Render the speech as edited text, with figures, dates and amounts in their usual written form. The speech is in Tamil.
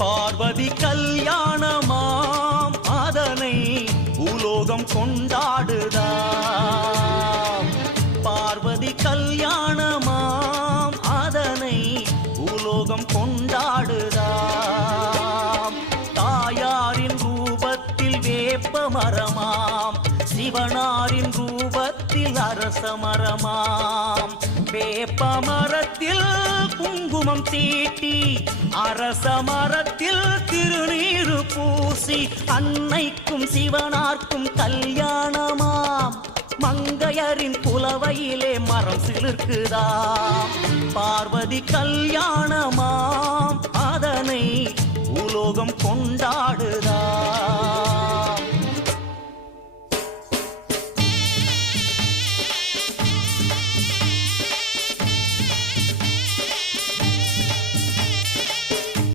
பார்வதி கல்யாணமாம் அதனை பூலோகம் கொண்டாடுதாம். பார்வதி கல்யாணமாம் அதனை பூலோகம் கொண்டாடுதாம். தாயாரின் ரூபத்தில் வேப்ப மரமாம், சிவனாரின் ரூபத்தில் அரச மரமாம். வேப்ப மரத்தில் குங்குமம் தீட்டி, அரச மரத்தில் திருநீரு பூசி, அன்னைக்கும் சிவனார்க்கும் கல்யாணமாம். மங்கையரின் புலவையிலே மரம் சிலிர்க்குதாம். பார்வதி கல்யாணமாம் அதனை